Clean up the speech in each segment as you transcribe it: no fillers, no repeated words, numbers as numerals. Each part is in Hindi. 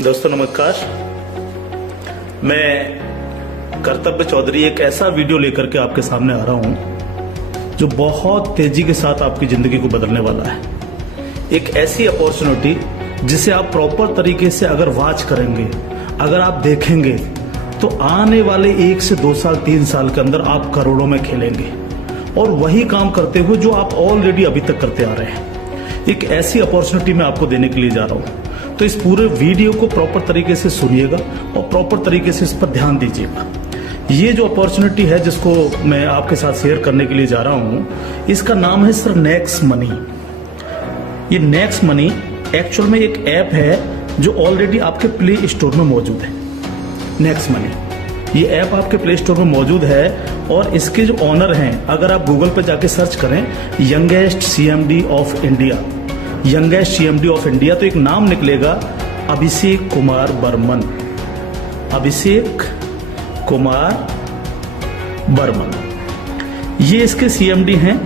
दोस्तों नमस्कार। मैं कर्तव्य चौधरी एक ऐसा वीडियो लेकर के आपके सामने आ रहा हूं जो बहुत तेजी के साथ आपकी जिंदगी को बदलने वाला है। एक ऐसी अपॉर्चुनिटी जिसे आप प्रॉपर तरीके से अगर वॉच करेंगे, अगर आप देखेंगे तो आने वाले 1 से 2 साल 3 साल के अंदर आप करोड़ों में खेलेंगे और वही काम करते हुए जो आप ऑलरेडी अभी तक करते आ रहे हैं। एक ऐसी अपॉर्चुनिटी मैं आपको देने के लिए जा रहा हूं, तो इस पूरे वीडियो को प्रॉपर तरीके से सुनिएगा और प्रॉपर तरीके से इस पर ध्यान दीजिएगा। ये जो अपॉर्चुनिटी है जिसको मैं आपके साथ शेयर करने के लिए जा रहा हूं, इसका नाम है सर नेक्स्ट मनी। ये नेक्स्ट मनी एक्चुअल में एक ऐप है जो ऑलरेडी आपके प्ले स्टोर में मौजूद है। नेक्स्ट मनी ये ऐप आपके प्ले स्टोर में मौजूद है और इसके जो ऑनर हैं, अगर आप गूगल पर जाके सर्च करें youngest CMD of India, youngest CMD of India, तो एक नाम निकलेगा अभिषेक कुमार बर्मन। अभिषेक कुमार बर्मन ये इसके सीएमडी हैं।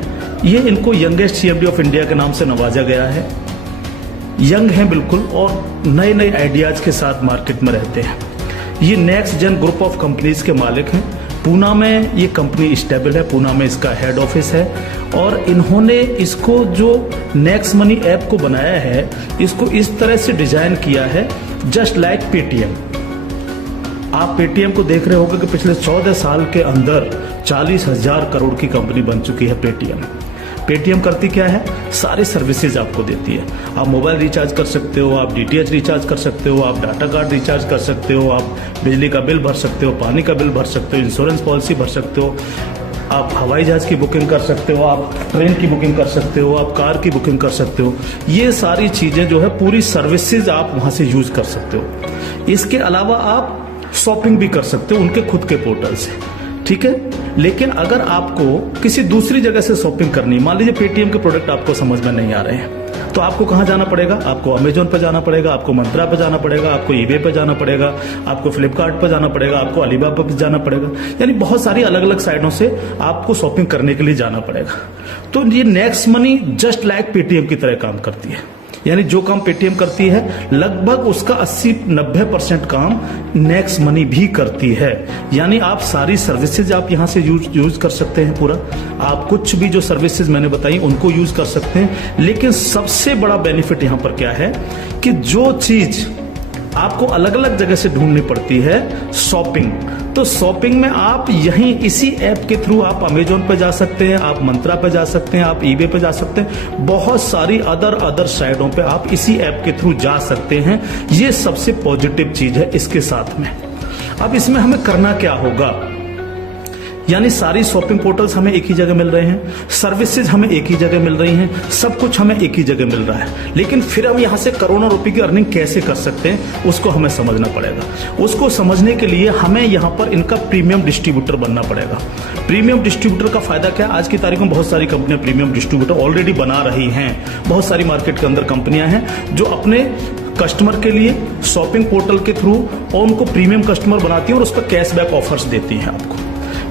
ये इनको यंगेस्ट सीएमडी ऑफ इंडिया के नाम से नवाजा गया है। यंग हैं बिल्कुल और नए नए आइडियाज के साथ मार्केट में रहते हैं। ये next gen group of companies के मालिक हैं। पूना में ये कंपनी स्टेबल है, पूना में इसका हेड ऑफिस है और इन्होंने इसको जो नेक्स्ट मनी ऐप को बनाया है, इसको इस तरह से डिजाइन किया है जस्ट लाइक पेटीएम। आप पेटीएम को देख रहे होंगे कि पिछले 14 साल के अंदर 40,000 करोड़ की कंपनी बन चुकी है पेटीएम। पेटीएम करती क्या है? सारी सर्विसेज आपको देती है। आप मोबाइल रिचार्ज कर सकते हो, आप डीटीएच रिचार्ज कर सकते हो, आप डाटा कार्ड रिचार्ज कर सकते हो, आप बिजली का बिल भर सकते हो, पानी का बिल भर सकते हो, इंश्योरेंस पॉलिसी भर सकते हो, आप हवाई जहाज की बुकिंग कर सकते हो, आप ट्रेन की बुकिंग कर सकते हो, आप कार की बुकिंग कर सकते हो। ये सारी चीजें जो है पूरी सर्विसेज आप वहां से यूज कर सकते हो। इसके अलावा आप शॉपिंग भी कर सकते हो उनके खुद के पोर्टल से, ठीक है। लेकिन अगर आपको किसी दूसरी जगह से शॉपिंग करनी, मान लीजिए पेटीएम के प्रोडक्ट आपको समझ में नहीं आ रहे हैं, तो आपको कहां जाना पड़ेगा? आपको अमेजोन पर जाना पड़ेगा, आपको मंत्रा पर जाना पड़ेगा, आपको ईबे पर जाना पड़ेगा, आपको फ्लिपकार्ट पर जाना पड़ेगा, आपको अलीबाबा पर जाना पड़ेगा। यानी बहुत सारी अलग अलग साइटों से आपको शॉपिंग करने के लिए जाना पड़ेगा। तो ये next money just like Paytm की तरह काम करती है। यानी जो काम पेटीएम करती है लगभग उसका 80-90% काम नेक्स्ट मनी भी करती है। यानी आप सारी सर्विसेज आप यहां से यूज कर सकते हैं पूरा। आप कुछ भी जो सर्विसेज मैंने बताई उनको यूज कर सकते हैं। लेकिन सबसे बड़ा बेनिफिट यहां पर क्या है कि जो चीज आपको अलग अलग जगह से ढूंढनी पड़ती है, शॉपिंग, तो शॉपिंग में आप यहीं इसी ऐप के थ्रू आप अमेजोन पे जा सकते हैं, आप मंत्रा पे जा सकते हैं, आप ईबे पे जा सकते हैं, बहुत सारी अदर साइटों पे आप इसी ऐप के थ्रू जा सकते हैं। ये सबसे पॉजिटिव चीज है इसके साथ में। अब इसमें हमें करना क्या होगा? यानी सारी शॉपिंग पोर्टल्स हमें एक ही जगह मिल रहे हैं, सर्विसेज हमें एक ही जगह मिल रही हैं, सब कुछ हमें एक ही जगह मिल रहा है। लेकिन फिर हम यहां से करोड़ों रुपए की अर्निंग कैसे कर सकते हैं उसको हमें समझना पड़ेगा। उसको समझने के लिए हमें यहां पर इनका प्रीमियम डिस्ट्रीब्यूटर बनना पड़ेगा। प्रीमियम डिस्ट्रीब्यूटर का फायदा क्या है? आज की तारीख में बहुत सारी कंपनियां प्रीमियम डिस्ट्रीब्यूटर ऑलरेडी बना रही हैं। बहुत सारी मार्केट के अंदर कंपनियां हैं जो अपने कस्टमर के लिए शॉपिंग पोर्टल के थ्रू और उनको प्रीमियम कस्टमर बनाती है और उस पर कैशबैक ऑफर्स देती हैं आपको।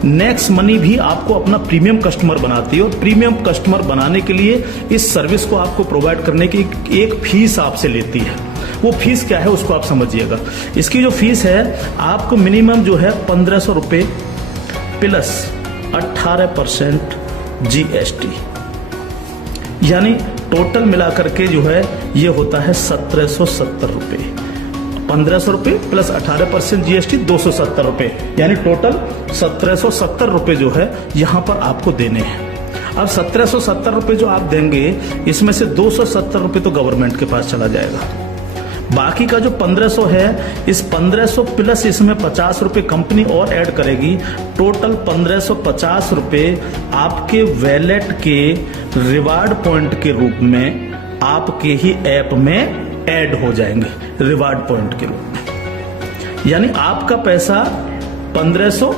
नेक्स्ट मनी भी आपको अपना प्रीमियम कस्टमर बनाती है और प्रीमियम कस्टमर बनाने के लिए इस सर्विस को आपको प्रोवाइड करने की एक फीस आपसे लेती है। वो फीस क्या है उसको आप समझिएगा। इसकी जो फीस है आपको मिनिमम जो है 1,500 रुपए प्लस 18% GST, यानी टोटल मिलाकर के जो है ये होता है 1,770 रुपए। 1,500 रुपए प्लस 18% GST 270 रुपए, यानी टोटल 1,770 रुपए जो है यहां पर आपको देने हैं। अब 1,770 रुपए जो आप देंगे, इसमें से 270 रुपए तो गवर्नमेंट के पास चला जाएगा। बाकी का जो 1,500 है, इस 1,500 प्लस इसमें 50 रुपए कंपनी और ऐड करेगी। टोटल 1,550 रुपए आपके वैलेट के रिवार्ड पॉइंट के रूप में आपके ही ऐप में ऐड हो जाएंगे, रिवार्ड पॉइंट के रूप में। यानी आपका पैसा 1,500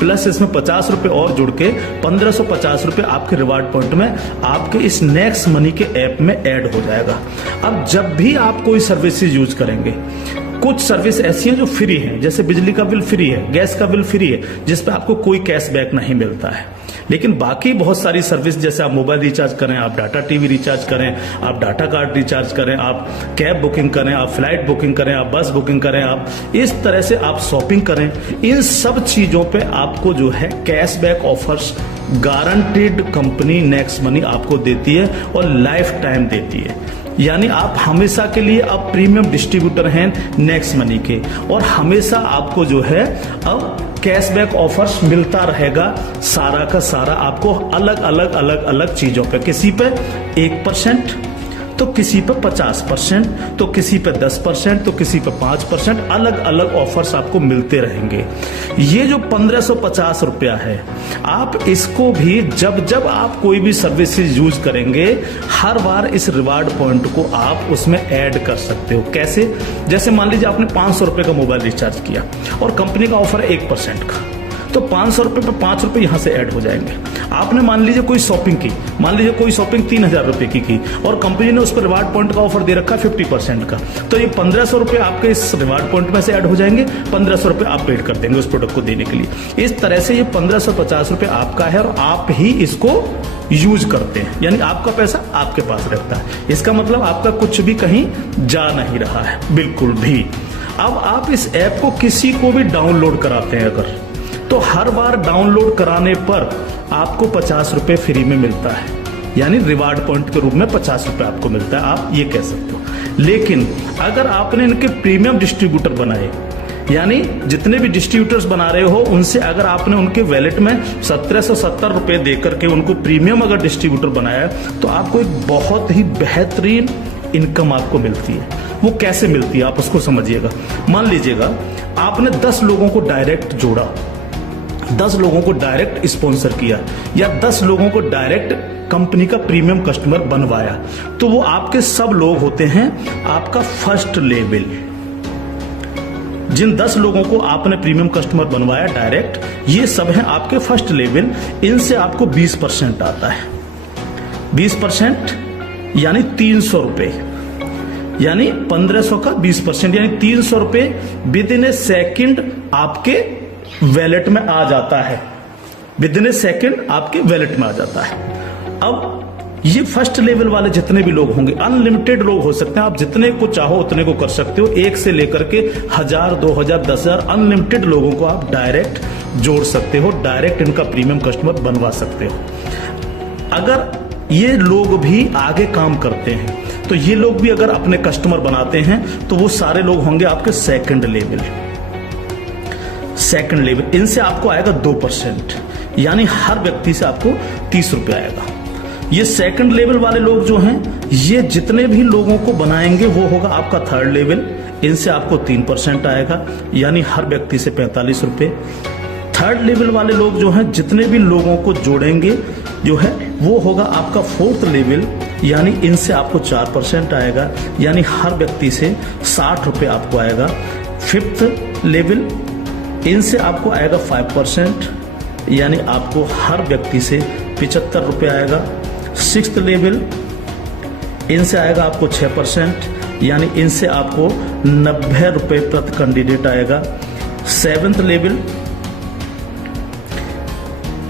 प्लस इसमें 50 रुपए और जुड़ के 1,550 रुपए आपके रिवार्ड पॉइंट में आपके इस नेक्स्ट मनी के ऐप में ऐड हो जाएगा। अब जब भी आप कोई सर्विसेज यूज करेंगे, कुछ सर्विस ऐसी हैं जो फ्री हैं, जैसे बिजली का बिल फ्री है, गैस का बिल फ्री है, जिस पे आपको कोई कैशबैक नहीं मिलता है। लेकिन बाकी बहुत सारी सर्विस, जैसे आप मोबाइल रिचार्ज करें, आप डाटा टीवी रिचार्ज करें, आप डाटा कार्ड रिचार्ज करें, आप कैब बुकिंग करें, आप फ्लाइट बुकिंग करें, आप बस बुकिंग करें, आप इस तरह से आप शॉपिंग करें, इन सब चीजों पे आपको जो है cashback offers guaranteed company next money आपको देती है और लाइफ टाइम देती है। यानी आप हमेशा के लिए अब प्रीमियम डिस्ट्रीब्यूटर हैं नेक्स्ट मनी के, और हमेशा आपको जो है अब कैशबैक ऑफर्स मिलता रहेगा सारा का सारा आपको अलग अलग अलग अलग चीजों पे, किसी पे 1%, तो किसी पे 50%, तो किसी पे 10%, तो किसी पे 5%, अलग अलग ऑफर्स आपको मिलते रहेंगे। ये जो 1550 रुपया है, आप इसको भी जब जब आप कोई भी सर्विसेज यूज करेंगे, हर बार इस रिवार्ड पॉइंट को आप उसमें ऐड कर सकते हो। कैसे? जैसे मान लीजिए आपने 500 रुपए का मोबाइल रिचार्ज किया और कंपनी का ऑफर है 1% का, तो 500 रुपए पे 5 रुपए यहां से ऐड हो जाएंगे। आपने मान लीजिए कोई शॉपिंग की, मान लीजिए कोई शॉपिंग 3000 रुपए की और कंपनी ने उस पर रिवार्ड पॉइंट का ऑफर दे रखा 50% का, तो ये 1500 रुपए आपके इस रिवार्ड पॉइंट में से ऐड हो जाएंगे, 1500 रुपए आप पेड कर देंगे उस प्रोडक्ट को देने के लिए। इस तरह से ये 1550 रुपए आपका है और आप ही इसको यूज करते हैं, यानी आपका पैसा आपके पास रहता है। इसका मतलब आपका कुछ भी कहीं जा नहीं रहा है, बिल्कुल भी। अब आप इस ऐप को किसी को भी डाउनलोड कराते हैं अगर, तो हर बार डाउनलोड कराने पर आपको 50 रुपए फ्री में मिलता है, यानी रिवार्ड पॉइंट के रूप में 50 रुपए आपको मिलता है, आप ये कह सकते हो। लेकिन अगर आपने इनके प्रीमियम डिस्ट्रीब्यूटर बनाए, यानी जितने भी डिस्ट्रीब्यूटर्स बना रहे हो उनसे अगर आपने उनके वैलेट में 1770 रुपए देकर के उनको प्रीमियम अगर डिस्ट्रीब्यूटर बनाया, तो आपको एक बहुत ही बेहतरीन इनकम आपको मिलती है। वो कैसे मिलती है आप उसको समझिएगा। मान लीजिएगा आपने 10 लोगों को डायरेक्ट जोड़ा, 10 लोगों को डायरेक्ट स्पॉन्सर किया, या 10 लोगों को डायरेक्ट कंपनी का प्रीमियम कस्टमर बनवाया, तो वो आपके सब लोग होते हैं आपका फर्स्ट लेवल। जिन 10 लोगों को आपने प्रीमियम कस्टमर बनवाया डायरेक्ट, ये सब हैं आपके फर्स्ट लेवल। इनसे आपको 20% आता है, 20% यानी 300 रुपए, यानी 1500 का 20%, यानी 300 रुपए विद इन ए सेकेंड आपके वैलेट में आ जाता है, विद इन ए सेकेंड आपके वैलेट में आ जाता है। अब ये फर्स्ट लेवल वाले जितने भी लोग होंगे, अनलिमिटेड लोग हो सकते हैं, आप जितने को चाहो उतने को कर सकते हो, 1 से लेकर के 1000, 2000, 10000 अनलिमिटेड लोगों को आप डायरेक्ट जोड़ सकते हो, डायरेक्ट इनका प्रीमियम कस्टमर बनवा सकते हो। अगर ये लोग भी आगे काम करते हैं, तो ये लोग भी अगर अपने कस्टमर बनाते हैं, तो वो सारे लोग होंगे आपके सेकंड लेवल। सेकंड लेवल इनसे आपको आएगा 2%, यानी हर व्यक्ति से आपको 30 रुपए आएगा। ये सेकंड लेवल वाले लोग जो हैं, ये जितने भी लोगों को बनाएंगे वो होगा आपका थर्ड लेवल, इनसे आपको 3% आएगा, यानी हर व्यक्ति से 45 रुपए। थर्ड लेवल वाले लोग जो हैं, जितने भी लोगों को जोड़ेंगे जो है वो होगा आपका फोर्थ लेवल, यानी इनसे आपको 4% आएगा, यानी हर व्यक्ति से 60 रुपए आपको आएगा। फिफ्थ लेवल इनसे आपको आएगा 5%, यानी आपको हर व्यक्ति से 75 रुपए आएगा। सिक्स्थ लेवल इनसे आएगा आपको 6%, यानी इनसे आपको 90 रुपए प्रति कैंडिडेट आएगा। सेवेंथ लेवल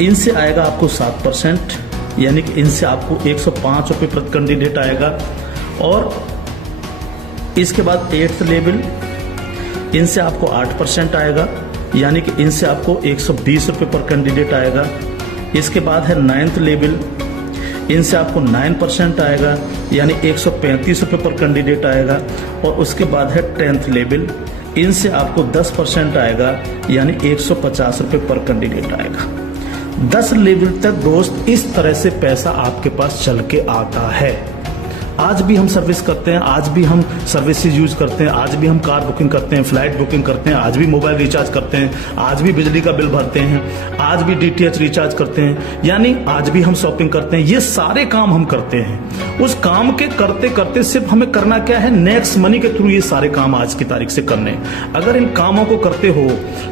इनसे आएगा आपको 7%, यानी कि इनसे आपको 105 रुपए प्रति कैंडिडेट आएगा। और इसके बाद 8th लेवल इनसे आपको 8% आएगा, यानी कि इनसे आपको 120 रुपए पर कैंडिडेट आएगा। इसके बाद है 9th लेवल, इनसे आपको 9% आएगा, यानी 135 रुपए पर कैंडिडेट आएगा। और उसके बाद है 10th लेवल, इनसे आपको 10% आएगा, यानी 150 रुपए पर कैंडिडेट आएगा। 10 लेवल तक दोस्त इस तरह से पैसा आपके पास चल के आता है। आज भी हम सर्विस करते हैं, आज भी हम सर्विसेज यूज करते हैं, आज भी हम कार बुकिंग करते हैं, फ्लाइट बुकिंग करते हैं, आज भी मोबाइल रिचार्ज करते हैं, आज भी बिजली का बिल भरते हैं, आज भी DTH रिचार्ज करते हैं, यानी आज भी हम शॉपिंग करते हैं। ये सारे काम हम करते हैं। उस काम के करते करते सिर्फ हमें करना क्या है, नेक्स्ट मनी के थ्रू ये सारे काम आज की तारीख से करने। अगर इन कामों को करते हो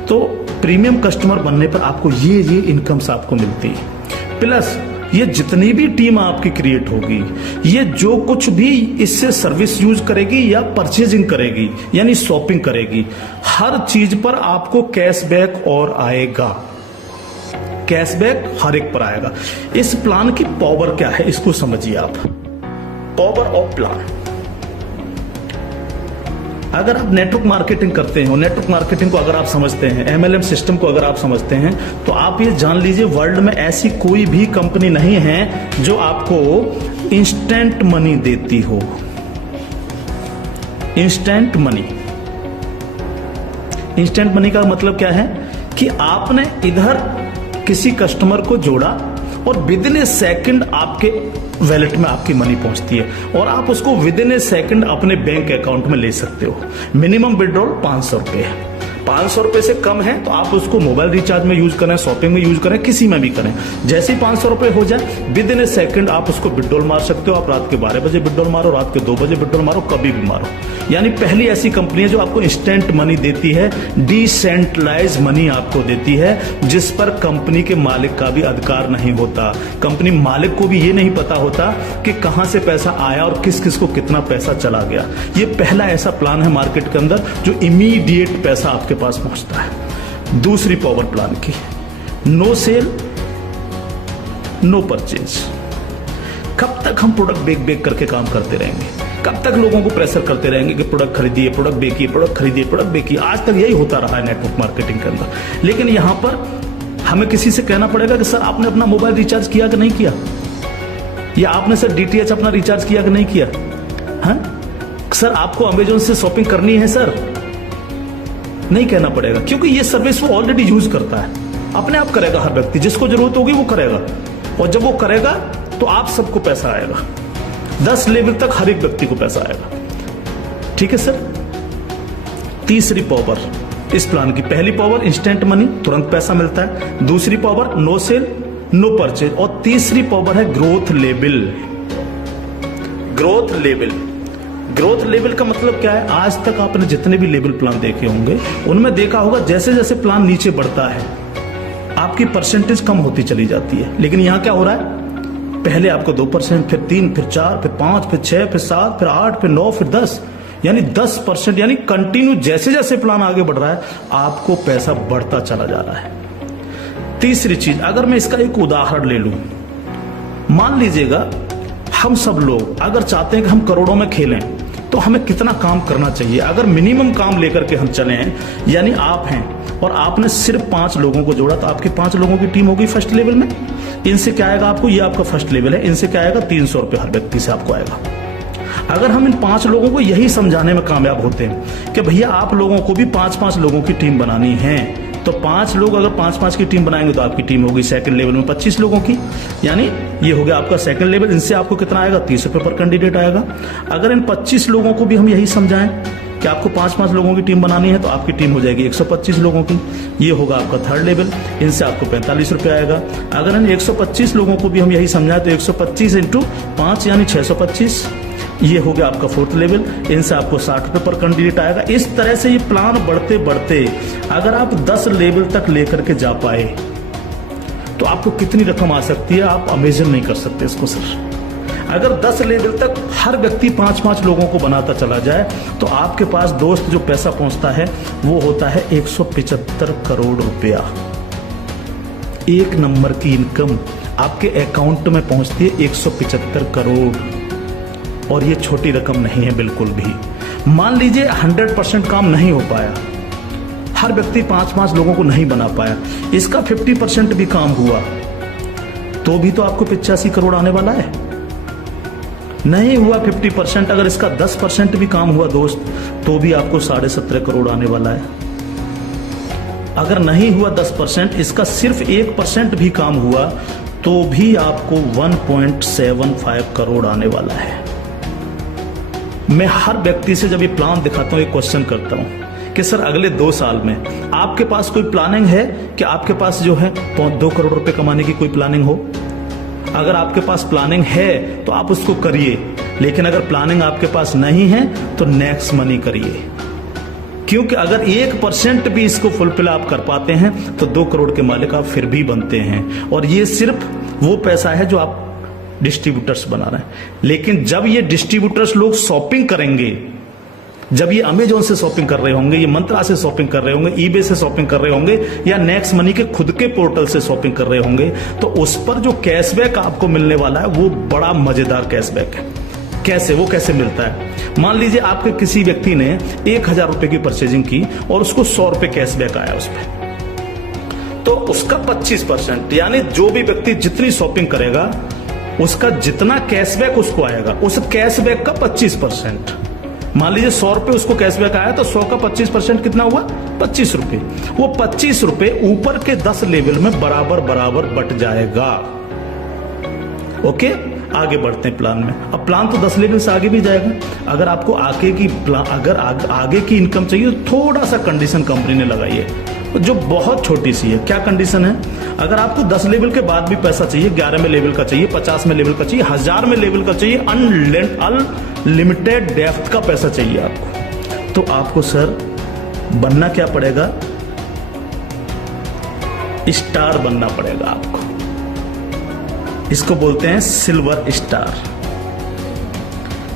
तो प्रीमियम कस्टमर बनने पर आपको ये इनकम्स आपको मिलती है। प्लस ये जितनी भी टीम आपकी क्रिएट होगी, ये जो कुछ भी इससे सर्विस यूज करेगी या परचेजिंग करेगी, यानी शॉपिंग करेगी, हर चीज पर आपको कैशबैक और आएगा। कैशबैक हर एक पर आएगा। इस प्लान की पावर क्या है इसको समझिए आप। पावर ऑफ प्लान, अगर आप नेटवर्क मार्केटिंग करते हो, नेटवर्क मार्केटिंग को अगर आप समझते हैं, MLM सिस्टम को अगर आप समझते हैं, तो आप ये जान लीजिए वर्ल्ड में ऐसी कोई भी कंपनी नहीं है जो आपको इंस्टेंट मनी देती हो। इंस्टेंट मनी, इंस्टेंट मनी का मतलब क्या है कि आपने इधर किसी कस्टमर को जोड़ा और विद इन ए सेकंड आपके वैलेट में आपकी मनी पहुंचती है और आप उसको विद इन ए सेकंड अपने बैंक अकाउंट में ले सकते हो। मिनिमम विड्रॉल 500 रुपए, 500 रुपए से कम है तो आप उसको मोबाइल रिचार्ज में यूज करें, शॉपिंग में यूज करें, किसी में भी करें। जैसे ही 500 रुपए हो जाए विद इन ए सेकंड आप उसको विड्रॉल मार सकते हो। आप रात के 12 बजे विड्रॉल मारो, रात के 2 बजे विड्रॉल मारो, कभी भी मारो। यानी पहली ऐसी कंपनी है जो आपको इंस्टेंट मनी देती है, डिसेंट्रलाइज मनी आपको देती है, जिस पर कंपनी के मालिक का भी अधिकार नहीं होता। कंपनी मालिक को भी ये नहीं पता होता कि कहां से पैसा आया और किस किस को कितना पैसा चला गया। ये पहला ऐसा प्लान है मार्केट के अंदर जो इमीडिएट पैसा आपके पास पहुंचता है। दूसरी पावर प्लान की, नो सेल नो परचेज। कब तक हम प्रोडक्ट बेक करके काम करते रहेंगे? कब तक लोगों को प्रेशर करते रहेंगे कि प्रोडक्ट खरीदिए, प्रोडक्ट बेचिए, प्रोडक्ट खरीदिए, प्रोडक्ट बेचिए? आज तक यही होता रहा है नेटवर्क मार्केटिंग के अंदर। लेकिन यहां पर हमें किसी से कहना पड़ेगा कि सर आपने अपना मोबाइल रिचार्ज किया कि नहीं किया, या आपने सर DTH अपना रिचार्ज किया कि नहीं किया, हाँ? सर आपको अमेजोन से शॉपिंग करनी है सर, नहीं कहना पड़ेगा, क्योंकि ये सर्विस वो ऑलरेडी यूज करता है। अपने आप करेगा, हर व्यक्ति जिसको जरूरत होगी वो करेगा, और जब वो करेगा तो आप सबको पैसा आएगा। 10 लेवल तक हर एक व्यक्ति को पैसा आएगा। ठीक है सर। तीसरी पावर इस प्लान की, पहली पावर इंस्टेंट मनी, तुरंत पैसा मिलता है। दूसरी power no sale no purchase, और तीसरी पावर है growth level. Growth level, growth level का मतलब क्या है? आज तक आपने जितने भी लेवल प्लान देखे होंगे उनमें देखा होगा जैसे जैसे प्लान नीचे बढ़ता है आपकी परसेंटेज कम होती चली जाती है। लेकिन यहां क्या हो रहा है? पहले आपको 2%, फिर 3, फिर 4, फिर 5, फिर 6, फिर 7, फिर 8, फिर 9, फिर 10, यानी 10%, यानी कंटिन्यू जैसे जैसे प्लान आगे बढ़ रहा है आपको पैसा बढ़ता चला जा रहा है। तीसरी चीज, अगर मैं इसका एक उदाहरण ले लूं, मान लीजिएगा हम सब लोग अगर चाहते हैं कि हम करोड़ों में खेलें तो हमें कितना काम करना चाहिए? अगर मिनिमम काम लेकर के हम चले हैं, यानी आप हैं और आपने सिर्फ 5 लोगों को जोड़ा तो आपकी 5 लोगों की टीम होगी फर्स्ट लेवल में। इनसे क्या आएगा आपको? ये आपका फर्स्ट लेवल है, इनसे क्या आएगा? 300 रुपए हर व्यक्ति से आपको आएगा। अगर हम इन 5 लोगों को यही समझाने में कामयाब होते हैं कि भैया आप लोगों को भी 5-5 लोगों की टीम बनानी है, तो 5 लोग अगर 5-5 की टीम बनाएंगे तो आपकी टीम होगी सेकंड लेवल में 25 लोगों की, यानी ये हो गया आपका सेकंड लेवल। इनसे आपको कितना आएगा? 30 रुपए पर कैंडिडेट आएगा। अगर इन 25 लोगों को भी हम यही समझाएं कि आपको 5-5 लोगों की टीम बनानी है तो आपकी टीम हो जाएगी 125 लोगों की, ये होगा आपका थर्ड लेवल। इनसे आपको 45 रुपए आएगा। अगर इन 125 लोगों को भी हम यही समझाएं तो 125 × 5 यानी 625, ये हो गया आपका फोर्थ लेवल। इनसे आपको 60 रुपए पर कैंडिडेट आएगा। इस तरह से ये प्लान बढ़ते बढ़ते अगर आप 10 लेवल तक लेकर के जा पाए तो आपको कितनी रकम आ सकती है आप इमेजिन नहीं कर सकते इसको सर। अगर 10 लेवल तक हर व्यक्ति 5-5 लोगों को बनाता चला जाए तो आपके पास दोस्त जो पैसा पहुंचता है वो होता है 175 करोड़ रुपया। एक नंबर की इनकम आपके अकाउंट में पहुंचती है 175 करोड़, और ये छोटी रकम नहीं है बिल्कुल भी। मान लीजिए 100% काम नहीं हो पाया, हर व्यक्ति 5-5 लोगों को नहीं बना पाया, इसका 50% भी काम हुआ तो भी तो आपको 85 करोड़ आने वाला है। नहीं हुआ 50%, अगर इसका 10% भी काम हुआ दोस्त तो भी आपको 17.5 करोड़ आने वाला है। अगर नहीं हुआ 10%, इसका सिर्फ 1% भी काम हुआ तो भी आपको 1.75 करोड़ आने वाला है। मैं हर व्यक्ति से जब ये प्लान दिखाता हूं एक क्वेश्चन करता हूं कि सर अगले 2 साल में आपके पास कोई प्लानिंग है कि आपके पास जो है 2 करोड़ रुपए कमाने की कोई प्लानिंग हो? अगर आपके पास प्लानिंग है तो आप उसको करिए, लेकिन अगर प्लानिंग आपके पास नहीं है तो नेक्स्ट मनी करिए, क्योंकि अगर 1% भी इसको फुलफिल आप कर पाते हैं तो 2 करोड़ के मालिक आप फिर भी बनते हैं। और ये सिर्फ वो पैसा है जो आप डिस्ट्रीब्यूटर्स बना रहे हैं। लेकिन जब ये डिस्ट्रीब्यूटर्स लोग शॉपिंग करेंगे जब ये अमेजोन से शॉपिंग कर रहे होंगे, ये मंत्रा से शॉपिंग कर रहे होंगे, ईबे से शॉपिंग कर रहे होंगे, या नेक्स्ट मनी के खुद के पोर्टल से शॉपिंग कर रहे होंगे, तो उस पर जो कैशबैक आपको मिलने वाला है वो बड़ा मजेदार कैशबैक है। कैसे, वो कैसे मिलता है? मान लीजिए आपके किसी व्यक्ति ने 1000 रुपए की परचेजिंग की और उसको 100 रुपए कैशबैक आया उस पर, तो उसका 25%, यानी जो भी व्यक्ति जितनी शॉपिंग करेगा उसका जितना कैशबैक उसको आएगा, उस कैशबैक का 25%। मान लीजिए 100 रुपए उसको कैशबैक आया तो 100 का 25% कितना हुआ? 25 रुपए। वो 25 रुपए ऊपर के 10 लेवल में बराबर बराबर बट जाएगा। ओके, आगे बढ़ते हैं प्लान में। अब प्लान तो 10 लेवल से आगे भी जाएगा। अगर आपको आगे की इनकम चाहिए तो थोड़ा सा कंडीशन कंपनी ने लगाई है जो बहुत छोटी सी है। क्या कंडीशन है? अगर आपको 10 लेवल के बाद भी पैसा चाहिए, 11 में लेवल का चाहिए, 50 में लेवल का चाहिए, 1000 में लेवल का चाहिए, अनलिमिटेड डेप्थ का पैसा चाहिए आपको, तो आपको सर बनना क्या पड़ेगा? स्टार बनना पड़ेगा आपको। इसको बोलते हैं सिल्वर स्टार।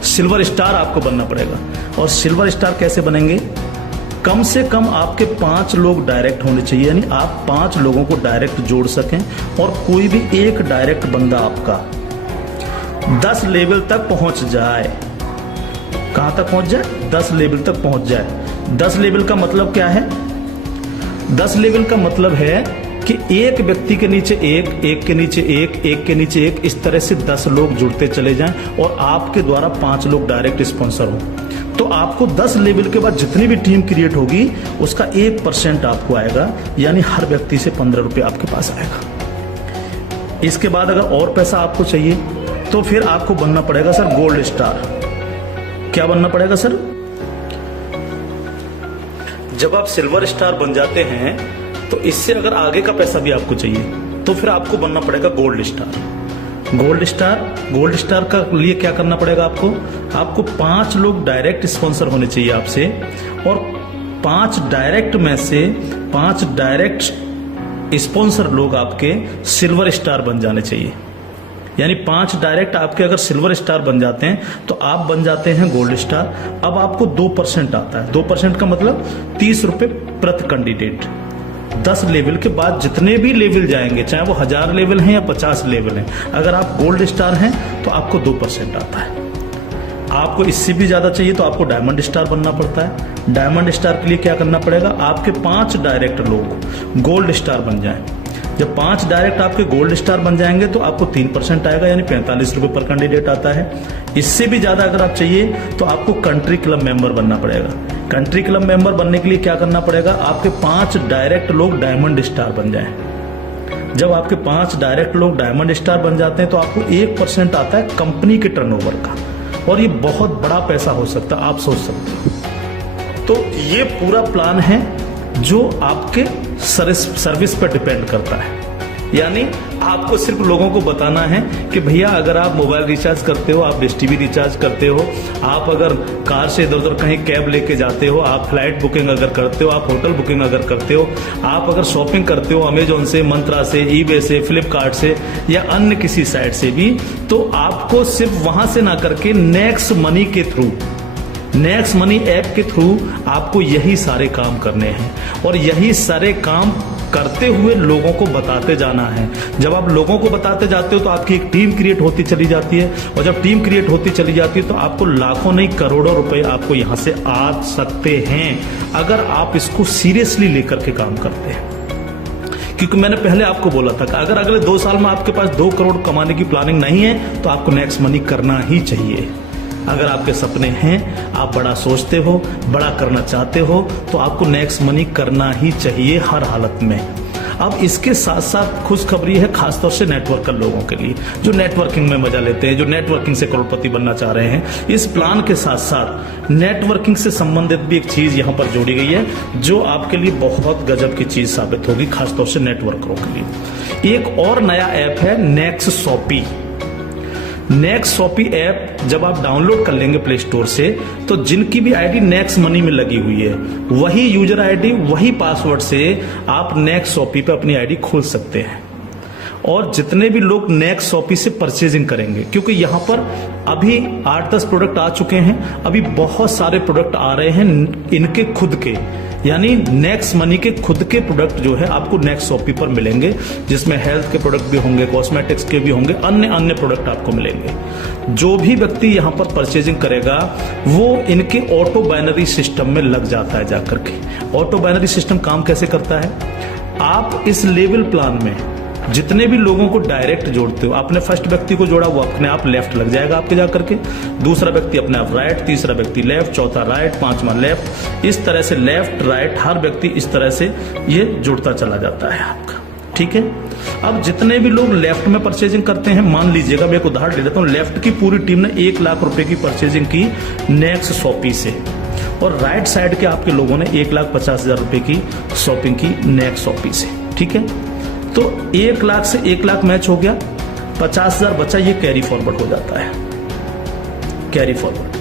सिल्वर स्टार आपको बनना पड़ेगा। और सिल्वर स्टार कैसे बनेंगे? कम से कम आपके 5 लोग डायरेक्ट होने चाहिए, यानी आप 5 लोगों को डायरेक्ट जोड़ सकें, और कोई भी एक डायरेक्ट बंदा आपका 10 लेवल तक पहुंच जाए। कहां तक पहुंच जाए? 10 लेवल तक पहुंच जाए। 10 लेवल का मतलब क्या है? 10 लेवल का मतलब है कि एक व्यक्ति के नीचे एक के नीचे एक के नीचे एक, इस तरह से 10 लोग जुड़ते चले जाएं और आपके द्वारा 5 लोग डायरेक्ट स्पॉन्सर हो, तो आपको 10 लेवल के बाद जितनी भी टीम क्रिएट होगी उसका 1% आपको आएगा, यानी हर व्यक्ति से 15 रुपए आपके पास आएगा। इसके बाद अगर और पैसा आपको चाहिए तो फिर आपको बनना पड़ेगा सर गोल्ड स्टार। क्या बनना पड़ेगा सर? जब आप सिल्वर स्टार बन जाते हैं तो इससे अगर आगे का पैसा भी आपको चाहिए तो फिर आपको बनना पड़ेगा गोल्ड स्टार। गोल्ड स्टार का लिए क्या करना पड़ेगा आपको 5 लोग डायरेक्ट स्पॉन्सर होने चाहिए आपसे, और 5 डायरेक्ट में से 5 डायरेक्ट स्पॉन्सर लोग आपके सिल्वर स्टार बन जाने चाहिए। यानी 5 डायरेक्ट आपके अगर सिल्वर स्टार बन जाते हैं तो आप बन जाते हैं गोल्ड स्टार। अब आपको 2% आता है। 2% का मतलब 30 रुपए प्रति कैंडिडेट। 10 लेवल के बाद जितने भी लेवल जाएंगे, चाहे वो 1000 लेवल हैं या 50 लेवल हैं, अगर आप गोल्ड स्टार हैं तो आपको 2% आता है। आपको इससे भी ज्यादा चाहिए तो आपको डायमंड स्टार बनना पड़ता है। डायमंड स्टार के लिए क्या करना पड़ेगा? आपके 5 डायरेक्ट लोग गोल्ड स्टार बन जाएं। जब 5 डायरेक्ट आपके गोल्ड स्टार बन जाएंगे तो आपको 3% आएगा, यानी 45 रुपए पर कैंडिडेट आता है। इससे भी ज्यादा अगर आप चाहिए तो आपको कंट्री क्लब मेंबर बनना पड़ेगा। कंट्री क्लब मेंबर बनने के लिए क्या करना पड़ेगा? आपके 5 डायरेक्ट लोग डायमंड स्टार बन जाएं। जब आपके 5 डायरेक्ट लोग डायमंड स्टार बन जाते हैं तो आपको 1% आता है कंपनी के टर्नओवर का, और ये बहुत बड़ा पैसा हो सकता है, आप सोच सकते हो। तो ये पूरा प्लान है जो आपके सर्विस पर डिपेंड करता है। यानी आपको सिर्फ लोगों को बताना है कि भैया अगर आप मोबाइल रिचार्ज करते हो, आप डिश टीवी रिचार्ज करते हो, आप अगर कार से इधर उधर कहीं कैब लेके जाते हो, आप फ्लाइट बुकिंग अगर करते हो, आप होटल बुकिंग अगर करते हो, आप अगर शॉपिंग करते हो अमेजोन से, मंत्रा से, ईबे से, फ्लिपकार्ट से या अन्य किसी साइट से भी, तो आपको सिर्फ वहां से ना करके नेक्स्ट मनी के थ्रू, नेक्स्ट मनी ऐप के थ्रू आपको यही सारे काम करने हैं, और यही सारे काम करते हुए लोगों को बताते जाना है। जब आप लोगों को बताते जाते हो तो आपकी एक टीम क्रिएट होती चली जाती है, और जब टीम क्रिएट होती चली जाती है तो आपको लाखों नहीं करोड़ों रुपए आपको यहां से आ सकते हैं, अगर आप इसको सीरियसली लेकर के काम करते हैं। क्योंकि मैंने पहले आपको बोला था कि अगर अगले 2 साल में आपके पास 2 करोड़ कमाने की प्लानिंग नहीं है तो आपको नेक्स्ट मनी करना ही चाहिए। अगर आपके सपने हैं, आप बड़ा सोचते हो, बड़ा करना चाहते हो, तो आपको नेक्स्ट मनी करना ही चाहिए हर हालत में। अब इसके साथ साथ खुशखबरी है खासतौर से नेटवर्कर लोगों के लिए, जो नेटवर्किंग में मजा लेते हैं, जो नेटवर्किंग से करोड़पति बनना चाह रहे हैं। इस प्लान के साथ साथ नेटवर्किंग से संबंधित भी एक चीज यहां पर जोड़ी गई है जो आपके लिए बहुत गजब की चीज साबित होगी, खासतौर से नेटवर्करों के लिए। एक और नया ऐप है Next Shopee. Next Shopee app जब आप डाउनलोड कर लेंगे प्ले स्टोर से, तो जिनकी भी आईडी नेक्स्ट मनी में लगी हुई है, वही यूजर आईडी, वही पासवर्ड से आप नेक्स्ट शॉपी पे अपनी आईडी खोल सकते हैं। और जितने भी लोग नेक्स्ट शॉपी से परचेजिंग करेंगे, क्योंकि यहाँ पर अभी 8-10 प्रोडक्ट आ चुके हैं, अभी बहुत सारे प्रोडक्ट आ रहे हैं इनके खुद के, यानी नेक्स्ट मनी के खुद के प्रोडक्ट जो है आपको नेक्स्ट शॉपी पर मिलेंगे, जिसमें हेल्थ के प्रोडक्ट भी होंगे, कॉस्मेटिक्स के भी होंगे, अन्य प्रोडक्ट आपको मिलेंगे। जो भी व्यक्ति यहाँ पर परचेजिंग करेगा वो इनके ऑटो बाइनरी सिस्टम में लग जाता है जाकर के। ऑटो बाइनरी सिस्टम काम कैसे करता है, आप इस लेवल प्लान में जितने भी लोगों को डायरेक्ट जोड़ते हो, आपने फर्स्ट व्यक्ति को जोड़ा वो अपने आप लेफ्ट लग जाएगा आपके जाकर के, दूसरा व्यक्ति अपने आप राइट, तीसरा व्यक्ति लेफ्ट, चौथा राइट, पांचवा लेफ्ट, इस तरह से लेफ्ट राइट हर व्यक्ति इस तरह से ये जुड़ता चला जाता है आपका। ठीक है, अब जितने भी लोग लेफ्ट में परचेजिंग करते हैं, मान लीजिएगा मैं एक उदाहरण ले लेता हूं, लेफ्ट की पूरी टीम ने 1 लाख रुपए की परचेजिंग की नेक्स्ट शॉपी से, और राइट साइड के आपके लोगों ने 1,50,000 रुपए की शॉपिंग की नेक्स्ट शॉपी से। ठीक है, तो 1 लाख से 1 लाख मैच हो गया, 50,000 बचा, ये कैरी फॉरवर्ड हो जाता है, कैरी फॉरवर्ड।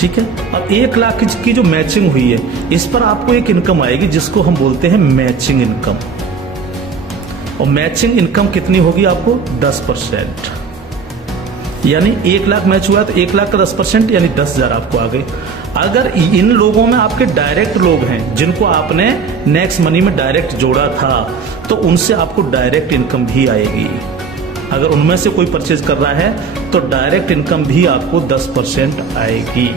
ठीक है, अब 1 लाख की जो मैचिंग हुई है इस पर आपको एक इनकम आएगी जिसको हम बोलते हैं मैचिंग इनकम, और मैचिंग इनकम कितनी होगी आपको 10%, यानी 1 लाख मैच हुआ तो 1 लाख का 10% यानी 10,000 आपको आ गए। अगर इन लोगों में आपके डायरेक्ट लोग हैं जिनको आपने नेक्स्ट मनी में डायरेक्ट जोड़ा था, तो उनसे आपको डायरेक्ट इनकम भी आएगी। अगर उनमें से कोई परचेज कर रहा है तो डायरेक्ट इनकम भी आपको 10% आएगी।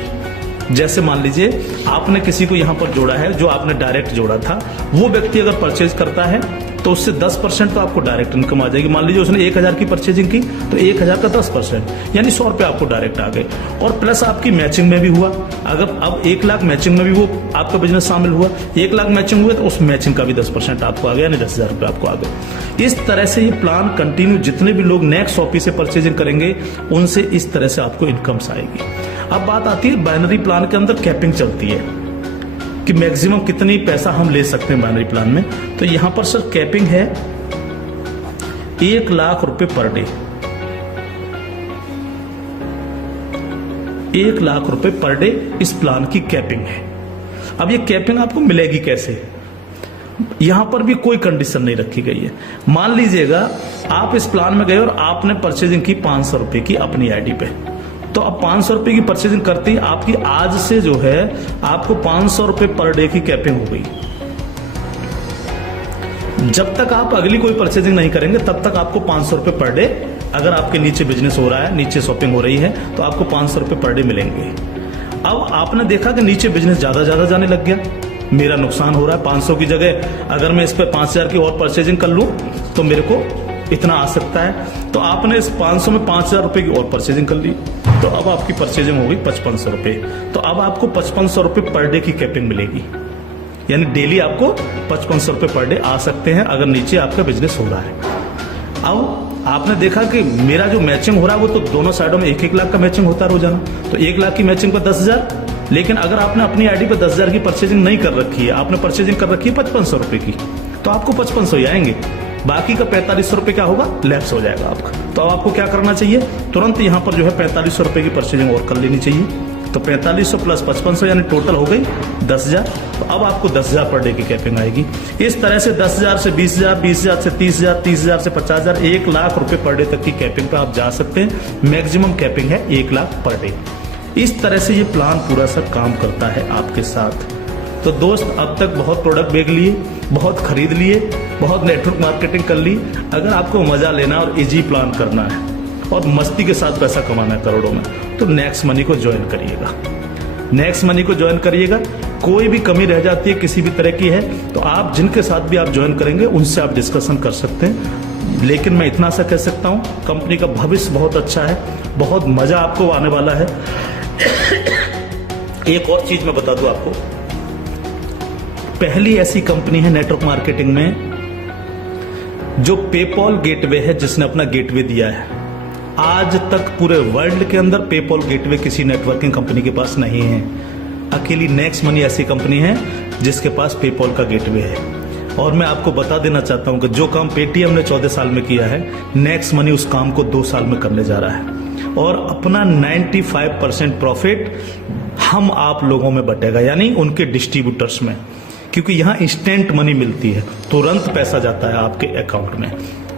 जैसे मान लीजिए आपने किसी को यहां पर जोड़ा है, जो आपने डायरेक्ट जोड़ा था, वो व्यक्ति अगर परचेज करता है तो उससे 10% तो आपको डायरेक्ट इनकम आ जाएगी। मान लीजिए उसने 1,000 की परचेजिंग की तो 1,000 का 10% यानी 100 रुपए आपको डायरेक्ट आ गए, और प्लस आपकी मैचिंग में भी हुआ। अगर अब 1 लाख मैचिंग में भी वो आपका बिजनेस शामिल हुआ, 1 लाख मैचिंग हुए तो उस मैचिंग का भी 10% आपको आ गया, यानी 10,000 रुपए आपको आ गए। इस तरह से ये प्लान कंटिन्यू, जितने भी लोग नेक्स्ट शॉपी से परचेजिंग करेंगे उनसे इस तरह से आपको इनकम्स आएगी। अब बात आती है बाइनरी प्लान के अंदर कैपिंग चलती है कि मैक्सिमम कितनी पैसा हम ले सकते हैं बाइनरी प्लान में। तो यहां पर सर कैपिंग है 1 लाख रुपए पर डे, 1 लाख रुपए पर डे इस प्लान की कैपिंग है। अब ये कैपिंग आपको मिलेगी कैसे, यहां पर भी कोई कंडीशन नहीं रखी गई है। मान लीजिएगा आप इस प्लान में गए और आपने परचेजिंग की 500 रुपए की अपनी आईडी पे, तो अब 500 रुपए की परचेजिंग करते ही आपकी आज से जो है आपको 500 रुपए पर डे की कैपिंग हो गई। जब तक आप अगली कोई परचेजिंग नहीं करेंगे तब तक आपको 500 रुपए पर डे, अगर आपके नीचे बिजनेस हो रहा है, नीचे शॉपिंग हो रही है, तो आपको 500 रुपए पर डे मिलेंगे। अब आपने देखा कि नीचे बिजनेस ज्यादा जाने लग गया, मेरा नुकसान हो रहा है, 500 की जगह अगर मैं इस पे 5,000 की और परचेजिंग कर लूं तो मेरे को इतना आ सकता है, तो आपने इस 500 में 5,000 रुपए की और परचेजिंग कर ली, तो अब आपकी परचेजिंग हो गई 5500 रुपए। तो अब आपको 5500 रुपए पर डे की कैपिंग मिलेगी, यानी डेली आपको 5500 रुपए पर डे आ सकते हैं अगर नीचे आपका बिजनेस हो रहा है। अब आपने देखा कि मेरा जो मैचिंग हो रहा है वो तो दोनों साइडों में 1-1 लाख का मैचिंग होता है रोजाना, तो 1 लाख की मैचिंग पर 10,000। लेकिन अगर आपने अपनी आईडी पर 10,000 की परचेजिंग नहीं कर रखी है, आपने परचेजिंग कर रखी है 5500 रुपए की, तो आपको 5500 ही आएंगे, बाकी का 4500 रुपए क्या होगा, लैप्स हो जाएगा आपका। तो अब आपको क्या करना चाहिए, तुरंत यहां पर जो है 4500 रुपए की परचेजिंग और कर लेनी चाहिए। तो 4500 प्लस 5500 यानी टोटल हो गई 10,000। तो अब आपको 10,000 पर डे की कैपिंग आएगी। इस तरह से 10,000 से 20,000, 20,000 से 30,000, 30,000 से 50,000, 1 लाख रुपए पर डे तक की कैपिंग पे आप जा सकते हैं। मैक्सिमम कैपिंग है 1 लाख पर डे। इस तरह से ये प्लान पूरा सर काम करता है आपके साथ। तो दोस्त, अब तक बहुत प्रोडक्ट बेच लिए, बहुत खरीद लिए, बहुत नेटवर्क मार्केटिंग कर ली। अगर आपको मजा लेना और इजी प्लान करना है और मस्ती के साथ पैसा कमाना है करोड़ों में, तो नेक्स्ट मनी को ज्वाइन करिएगा। नेक्स्ट मनी को ज्वाइन करिएगा। कोई भी कमी रह जाती है, किसी भी तरह की है, तो आप जिनके साथ भी आप ज्वाइन करेंगे उनसे आप डिस्कशन कर सकते हैं। लेकिन मैं इतना सा कह सकता हूं, कंपनी का भविष्य बहुत अच्छा है, बहुत मजा आपको आने वाला है। एक और चीज मैं बता दूं आपको, पहली ऐसी कंपनी है नेटवर्क मार्केटिंग में जो पेपॉल गेटवे है, जिसने अपना गेटवे दिया है। आज तक पूरे वर्ल्ड के अंदर पेपॉल गेटवे किसी नेटवर्किंग कंपनी के पास नहीं है। अकेली नेक्स्ट मनी ऐसी कंपनी है जिसके पास पेपॉल का गेटवे है। और मैं आपको बता देना चाहता हूं कि जो काम पेटीएम ने 14 साल में किया है, नेक्स्ट मनी उस काम को 2 साल में करने जा रहा है। और अपना 95% प्रॉफिट हम आप लोगों में बटेगा, यानी उनके डिस्ट्रीब्यूटर्स में। क्योंकि यहाँ इंस्टेंट मनी मिलती है, तुरंत पैसा जाता है आपके अकाउंट में,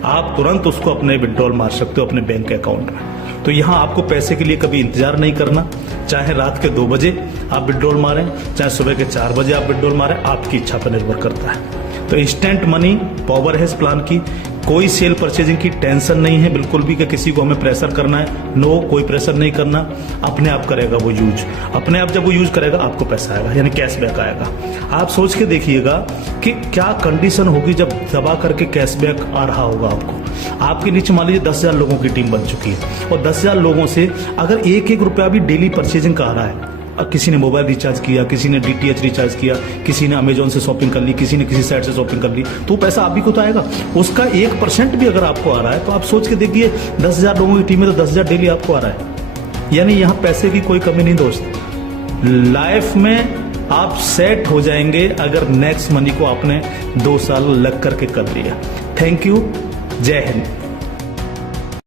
आप तुरंत उसको अपने विड्रॉल मार सकते हो अपने बैंक अकाउंट में। तो यहाँ आपको पैसे के लिए कभी इंतजार नहीं करना, चाहे रात के 2 बजे आप विड्रॉल मारें, चाहे सुबह के 4 बजे आप विड्रॉल मारें, आपकी इच्छा पर निर्भर करता है। तो इंस्टेंट मनी पावर है इस प्लान की, कोई सेल परचेजिंग की टेंशन नहीं है बिल्कुल भी कि किसी को हमें प्रेशर करना है, नो, कोई प्रेशर नहीं करना, अपने आप करेगा वो यूज, अपने आप जब वो यूज करेगा आपको पैसा आएगा, यानी कैशबैक आएगा। आप सोच के देखिएगा कि क्या कंडीशन होगी जब दबा करके कैशबैक आ रहा होगा आपको। आपके नीचे मान लीजिए 10,000 लोगों की टीम बन चुकी है और 10,000 लोगों से अगर 1-1 रुपया भी डेली परचेजिंग का आ रहा है, किसी ने मोबाइल रिचार्ज किया, किसी ने DTH रिचार्ज किया, किसी ने अमेजोन से शॉपिंग कर ली, किसी ने किसी साइट से शॉपिंग कर ली, तो पैसा आप ही को तो आएगा। उसका 1% भी अगर आपको आ रहा है तो आप सोच के देखिए 10,000 लोगों की टीम में तो 10,000 डेली आपको आ रहा है, यानी यहाँ पैसे की कोई कमी नहीं दोस्त। लाइफ में आप सेट हो जाएंगे अगर नेक्स्ट मनी को आपने 2 साल लग करके कर लिया। थैंक यू, जय हिंद।